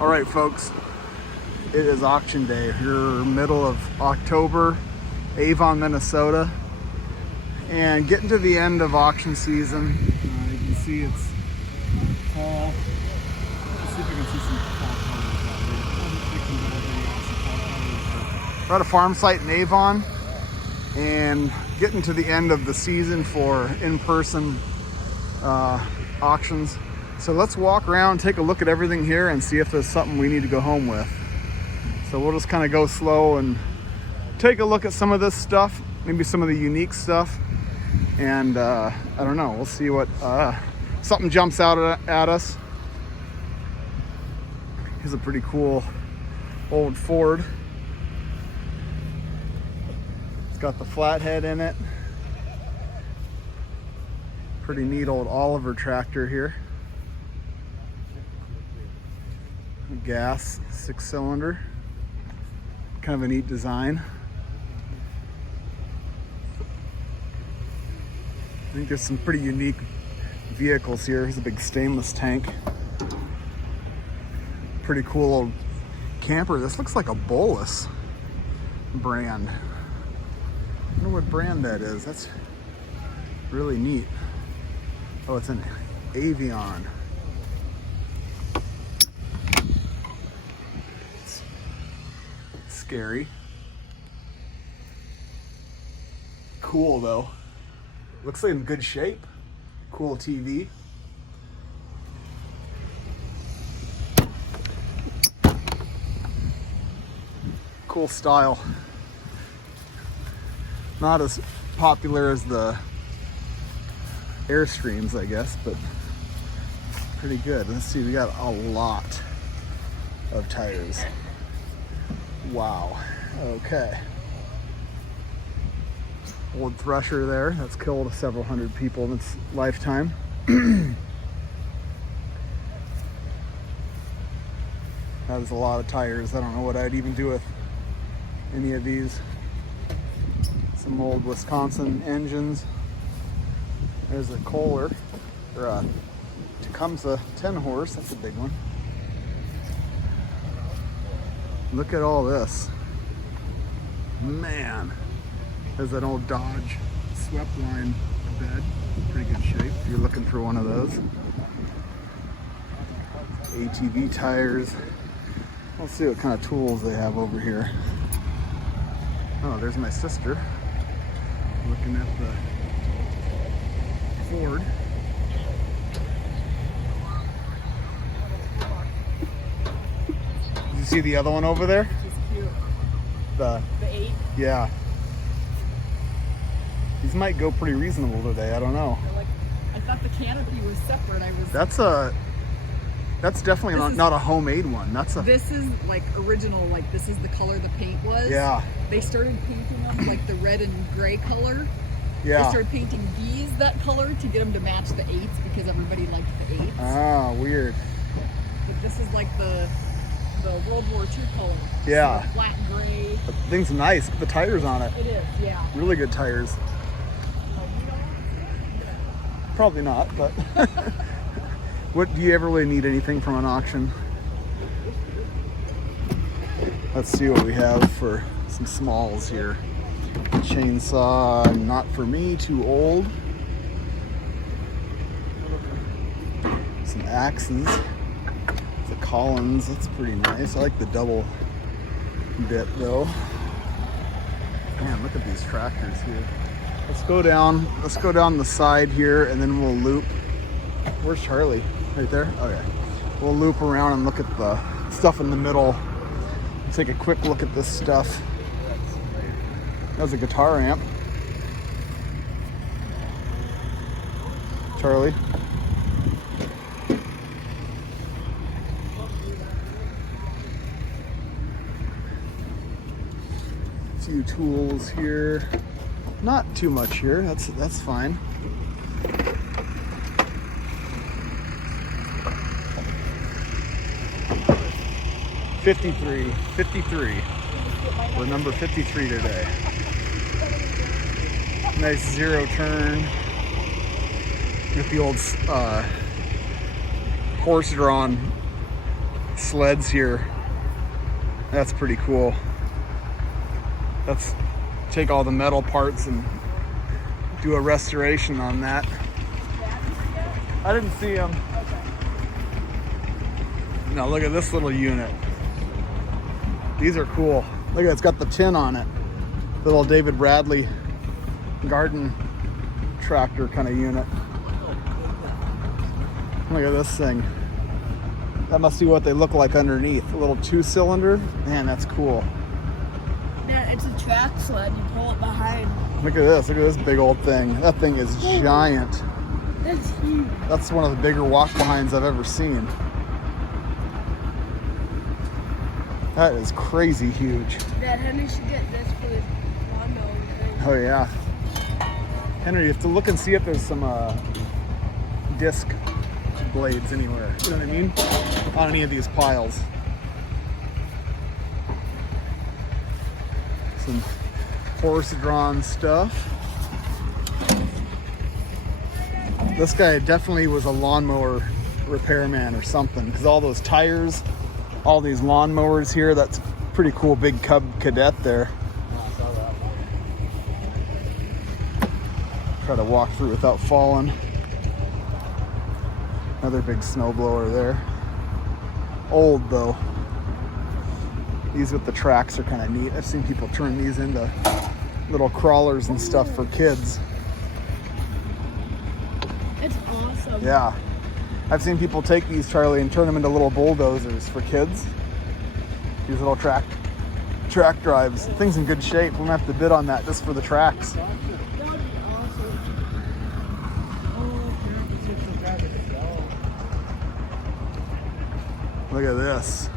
All right, folks, it is auction day. We're middle of October, Avon, Minnesota, and getting to the end of auction season. You can see it's fall. Let's see if we can see some fall colors out here. We're at a farm site in Avon and getting to the end of the season for in-person auctions. So let's walk around, take a look at everything here and see if there's something we need to go home with. So we'll just kind of go slow and take a look at some of this stuff, maybe some of the unique stuff. And I don't know, we'll see what, something jumps out at us. Here's a pretty cool old Ford. It's got the flathead in it. Pretty neat old Oliver tractor here. Gas 6-cylinder, kind of a neat design. I think there's some pretty unique vehicles here. Here's a big stainless tank. Pretty cool old camper. This looks like a Bolus brand. I wonder what brand that is. That's really neat. Oh, it's an Avon. Scary. Cool though. Looks like in good shape. Cool TV. Cool style. Not as popular as the Airstreams, I guess, but pretty good. Let's see, we got a lot of tires. Wow. Okay. Old Thresher there. That's killed several hundred people in its lifetime. That is a lot of tires. I don't know what I'd even do with any of these. Some old Wisconsin engines. There's a Kohler, or a Tecumseh 10 horse. That's a big one. Look at all this. Man, there's an old Dodge swept line bed. Pretty good shape if you're looking for one of those. ATV tires. Let's see what kind of tools they have over here. Oh, there's my sister looking at the Ford. Did you see the other one over there? She's cute. The 8? Yeah. These might go pretty reasonable today. I don't know. Like, I thought the canopy was separate. That's definitely not a homemade one. This is like original. Like this is the color the paint was. Yeah. They started painting them like the red and gray color. Yeah. They started painting these that color to get them to match the 8s because everybody liked the 8s. Ah, weird. But this is like the World War II color. Yeah. So flat gray. The thing's nice. Put the tires on it. It is, yeah. Really good tires. Probably not, but what, do you ever really need anything from an auction? Let's see what we have for some smalls here. Chainsaw, not for me, too old. Some axes. The Collins, that's pretty nice. I like the double bit though. Man, look at these tractors here. Let's go down the side here and then we'll loop. Where's Charlie? Right there? Okay. We'll loop around and look at the stuff in the middle. Take a quick look at this stuff. That was a guitar amp. Charlie. A few tools here. Not too much here. That's fine. $53. We're number 53 today. Nice zero turn with the old horse-drawn sleds here. That's pretty cool. Let's take all the metal parts and do a restoration on that. I didn't see them. Now look at this little unit. These are cool. Look at it, it's got the tin on it. Little David Bradley garden tractor kind of unit. Look at this thing. That must be what they look like underneath. A little 2-cylinder. Man, that's cool. Yeah, it's a track sled. You pull it behind. Look at this. Look at this big old thing. That thing is giant. That's huge. That's one of the bigger walk-behinds I've ever seen. That is crazy huge. Dad, Henry should get this for his lawnmower thing. Oh yeah. Henry, you have to look and see if there's some disc blades anywhere. You know what I mean? On any of these piles. Some horse-drawn stuff. This guy definitely was a lawnmower repairman or something, because all those tires, all these lawnmowers here, that's pretty cool big Cub Cadet there. Try to walk through without falling. Another big snowblower there. Old though. These with the tracks are kind of neat. I've seen people turn these into little crawlers and stuff for kids. It's awesome. Yeah. I've seen people take these, Charlie, and turn them into little bulldozers for kids. These little track drives. The thing's in good shape. We're gonna have to bid on that just for the tracks. That would be awesome. Look at this.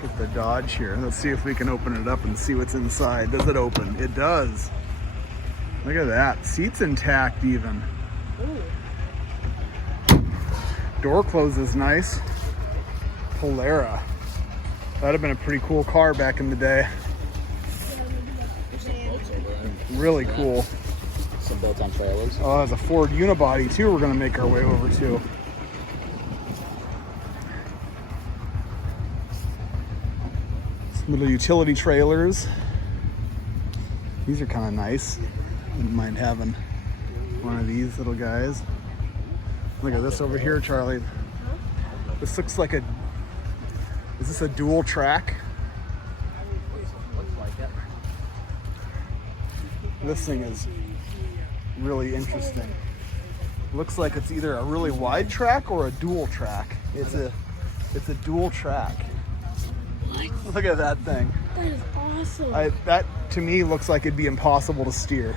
Look at the Dodge here. Let's see if we can open it up and see what's inside. Does it open? It does. Look at that. Seat's intact even. Door closes nice. Polera. That'd have been a pretty cool car back in the day. Really cool. Some built on trailers. Oh, there's a Ford unibody too we're gonna make our way over to. Some little utility trailers. These are kind of nice. Wouldn't mind having one of these little guys. Look at this over here, Charlie. This looks like is this a dual track? Looks like it. This thing is really interesting. Looks like it's either a really wide track or a dual track. It's a dual track. What? Look at that thing. That is awesome. That to me looks like it'd be impossible to steer.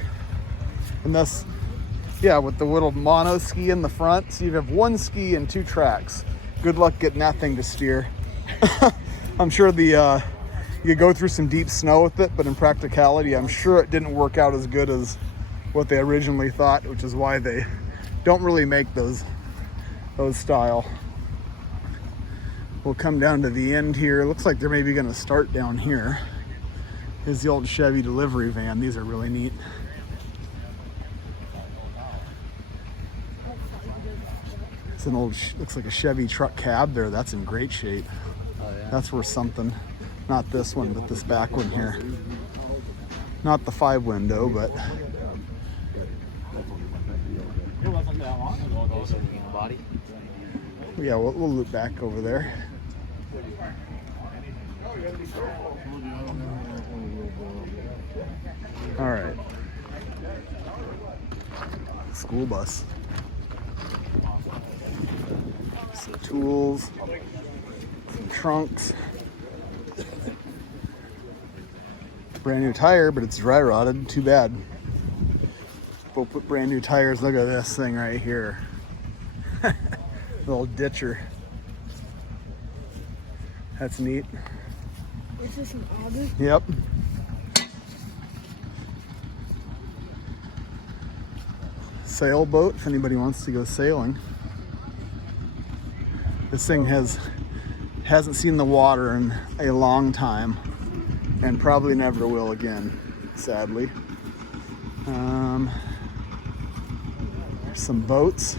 And thus, yeah, with the little mono ski in the front, so you have one ski and 2 tracks. Good luck getting that thing to steer. I'm sure you could go through some deep snow with it, but in practicality, I'm sure it didn't work out as good as what they originally thought, which is why they don't really make those style. We'll come down to the end here. Looks like they're maybe gonna start down here. Here's the old Chevy delivery van. These are really neat. It's an old, looks like a Chevy truck cab there. That's in great shape. Oh, yeah. That's worth something. Not this one, but this back one here. Not the 5-window, but It wasn't that long ago. Also, in the body. yeah, we'll loop back over there. All right. School bus. Some tools, some trunks. Brand new tire, but it's dry rotted. Too bad. We'll put brand new tires. Look at this thing right here. Little ditcher. That's neat. Is this an auger? Yep. Sailboat, if anybody wants to go sailing. This thing hasn't seen the water in a long time, and probably never will again, sadly. some boats.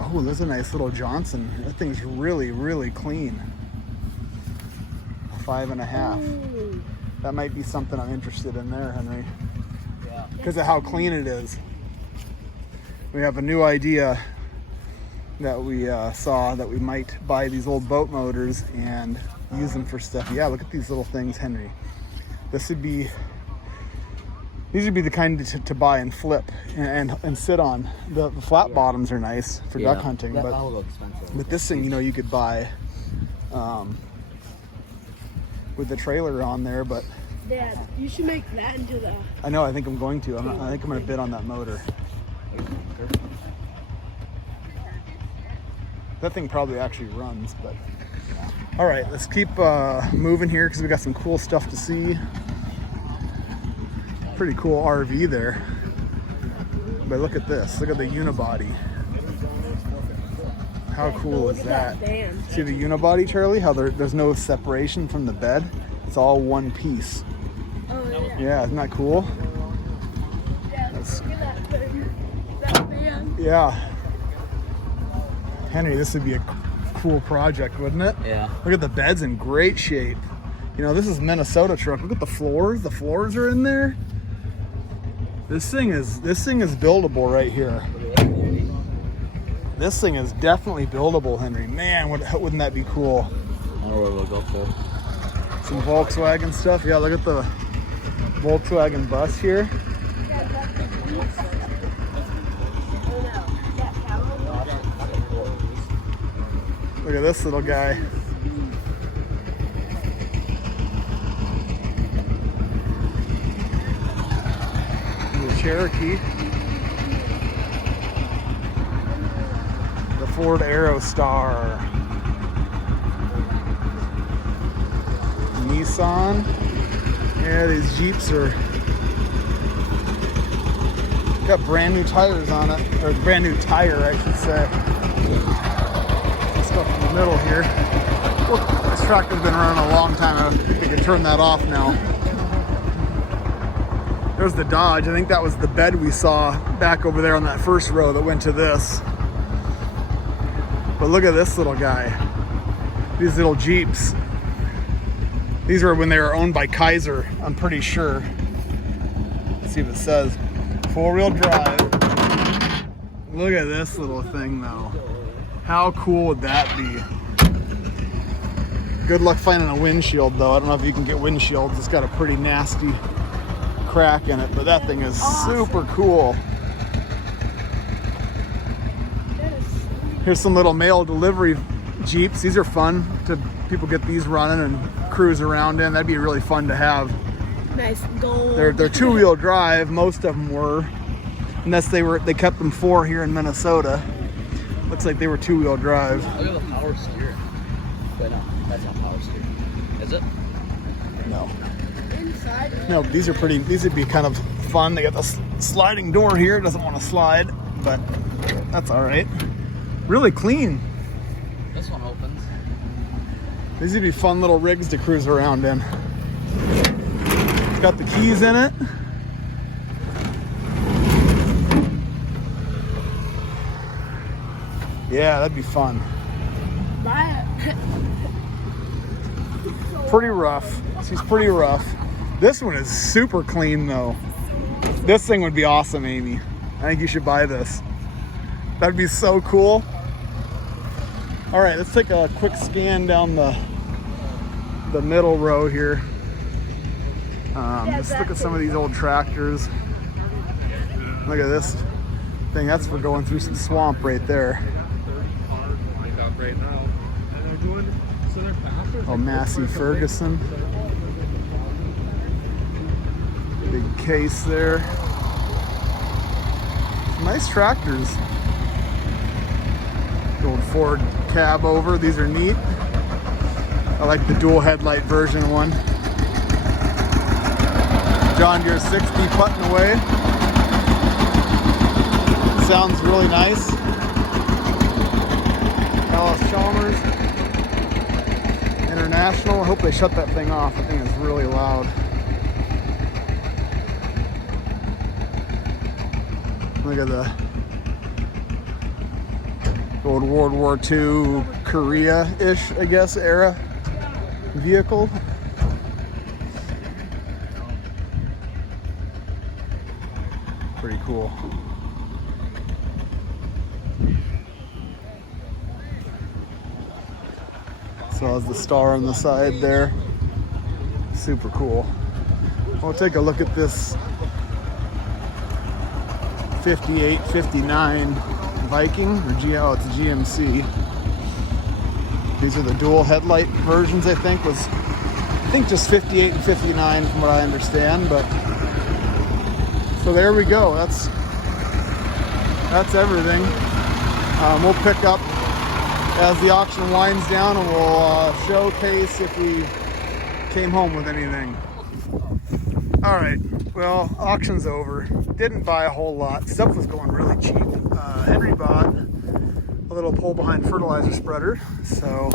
Oh, there's a nice little Johnson. That thing's really, really clean. 5.5. That might be something I'm interested in there, Henry. Yeah. Because of how clean it is. We have a new idea that we saw that we might buy these old boat motors and use them for stuff. Yeah, look at these little things, Henry. These would be the kind to buy and flip and sit on. The flat bottoms are nice for duck hunting, That but all looks expensive. with this thing, you know, you could buy with the trailer on there. But Dad, you should make that into the. I know, I think I'm going to. I think I'm going to bid on that motor. That thing probably actually runs, but yeah. All right, let's keep moving here because we got some cool stuff to see. Pretty cool RV there. But look at this. Look at the unibody. How cool is that? Van. See the unibody, Charlie? How there's no separation from the bed? It's all one piece. Oh yeah. Yeah, isn't that cool? Yeah, look at that thing. That van. Yeah. Henry, this would be a cool project, wouldn't it? Yeah. Look at the bed's in great shape. You know, this is Minnesota truck. Look at the floors. The floors are in there. This thing is buildable right here. This thing is definitely buildable, Henry. Man, wouldn't that be cool? I don't know where we'll go for. Some Volkswagen stuff. Yeah, look at the Volkswagen bus here. Look at this little guy. The Cherokee. The Ford Aerostar. Nissan. Yeah, these Jeeps got brand new tires on it, or brand new tire, I should say. Stuff in the middle here. Whoa, this tractor's been running a long time. I think we can turn that off now. There's the Dodge. I think that was the bed we saw back over there on that first row that went to this. But look at this little guy. These little Jeeps. These were when they were owned by Kaiser, I'm pretty sure. Let's see if it says. 4-wheel drive. Look at this little thing though. How cool would that be? Good luck finding a windshield though. I don't know if you can get windshields. It's got a pretty nasty crack in it, but that thing is super cool. Here's some little mail delivery Jeeps. These are fun to people get these running and cruise around in. That'd be really fun to have. Nice gold. They're 2-wheel drive. Most of them were, unless they kept them 4 here in Minnesota. Looks like they were 2-wheel drive. Look at the power steering. Wait, no, that's not power steering. Is it? No. Inside. No, these are pretty. These would be kind of fun. They got the sliding door here. It doesn't want to slide, but that's all right. Really clean. This one opens. These would be fun little rigs to cruise around in. It's got the keys in it. Yeah, that'd be fun. Buy it. Pretty rough. She's pretty rough. This one is super clean though. This thing would be awesome, Amy. I think you should buy this. That'd be so cool. All right, let's take a quick scan down the middle row here. Just look at some of these old tractors. Look at this thing. That's for going through some swamp right there. Right now, and they're doing so they're faster. Oh, Massey Ferguson. Big case there. Nice tractors. The old Ford cab over. These are neat. I like the dual headlight version one. John Deere 60 putting away. Sounds really nice. Chalmers International. I hope they shut that thing off. That thing is really loud. Look at old World War II, Korea-ish, I guess, era vehicle. Pretty cool. So has the star on the side there. Super cool. We'll take a look at this 58, 59 Viking, or oh, it's a GMC. These are the dual headlight versions, I think just 58 and 59 from what I understand, but so there we go. That's everything. We'll pick up as the auction winds down, and we'll showcase if we came home with anything. All right, well, auction's over. Didn't buy a whole lot. Stuff was going really cheap. Henry bought a little pull behind fertilizer spreader, so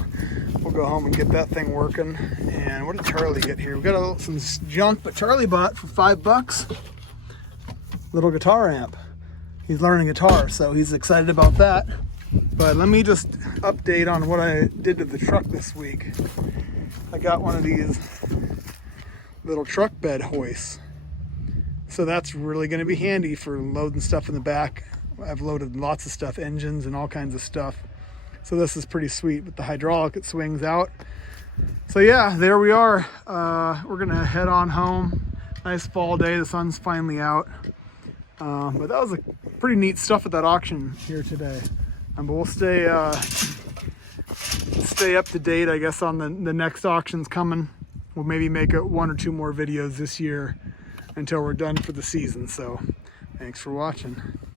we'll go home and get that thing working. And what did Charlie get here? We got some junk, but Charlie bought for $5 little guitar amp. He's learning guitar, so he's excited about that. But let me just update on what I did to the truck this week. I got one of these little truck bed hoists. So that's really going to be handy for loading stuff in the back. I've loaded lots of stuff, engines and all kinds of stuff. So this is pretty sweet. With the hydraulic, it swings out. So yeah, there we are. We're going to head on home. Nice fall day. The sun's finally out. But that was a pretty neat stuff at that auction here today. But we'll stay up to date, I guess, on the next auctions coming. We'll maybe make one or two more videos this year until we're done for the season. So thanks for watching.